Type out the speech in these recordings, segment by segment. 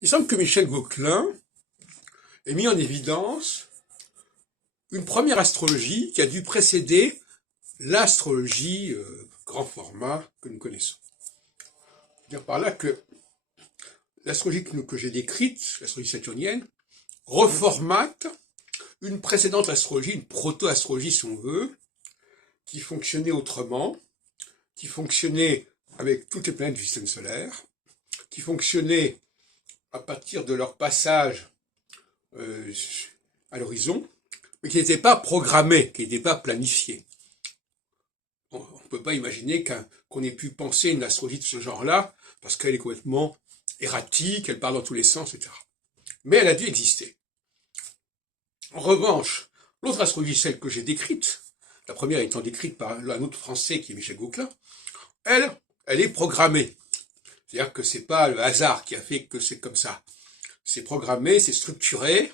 Il semble que Michel Gauquelin ait mis en évidence une première astrologie qui a dû précéder l'astrologie grand format que nous connaissons. Je veux dire par là que l'astrologie que j'ai décrite, l'astrologie saturnienne, reformate une précédente astrologie, une proto-astrologie si on veut, qui fonctionnait autrement, qui fonctionnait avec toutes les planètes du système solaire, qui fonctionnait à partir de leur passage à l'horizon, mais qui n'était pas programmé, qui n'était pas planifié. On ne peut pas imaginer qu'on ait pu penser une astrologie de ce genre-là, parce qu'elle est complètement erratique, elle part dans tous les sens, etc. Mais elle a dû exister. En revanche, l'autre astrologie, celle que j'ai décrite, la première étant décrite par un autre Français qui est Michel Gauquelin, elle est programmée. C'est-à-dire que c'est pas le hasard qui a fait que c'est comme ça. C'est programmé, c'est structuré,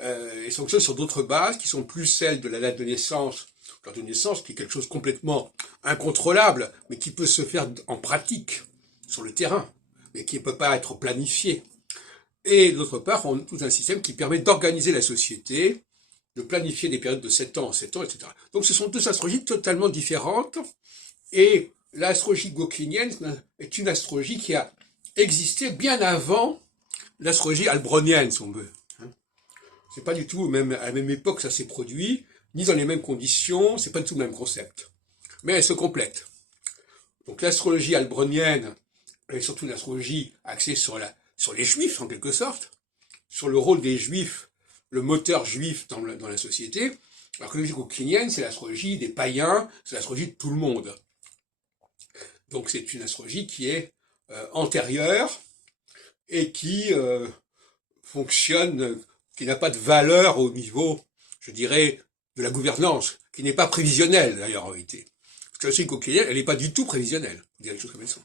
et ça fonctionne sur d'autres bases qui sont plus celles de la date de naissance, l'heure de naissance, qui est quelque chose complètement incontrôlable, mais qui peut se faire en pratique, sur le terrain, mais qui ne peut pas être planifié. Et d'autre part, on a tout un système qui permet d'organiser la société, de planifier des périodes de 7 ans en 7 ans, etc. Donc ce sont deux astrologies totalement différentes, et l'astrologie gauquelinienne est une astrologie qui a existé bien avant l'astrologie albronienne, si on veut. C'est pas du tout même à la même époque que ça s'est produit, ni dans les mêmes conditions, c'est pas du tout le même concept. Mais elles se complètent. Donc l'astrologie albronienne est surtout une astrologie axée sur les juifs, en quelque sorte, sur le rôle des juifs, le moteur juif dans la société. L'astrologie gauquelinienne, c'est l'astrologie des païens, c'est l'astrologie de tout le monde. Donc c'est une astrologie qui est antérieure et qui fonctionne, qui n'a pas de valeur au niveau, je dirais, de la gouvernance, qui n'est pas prévisionnelle d'ailleurs en réalité. Parce que l'astrologie gauquelinienne, elle n'est pas du tout prévisionnelle, on dirait les choses comme elles sont.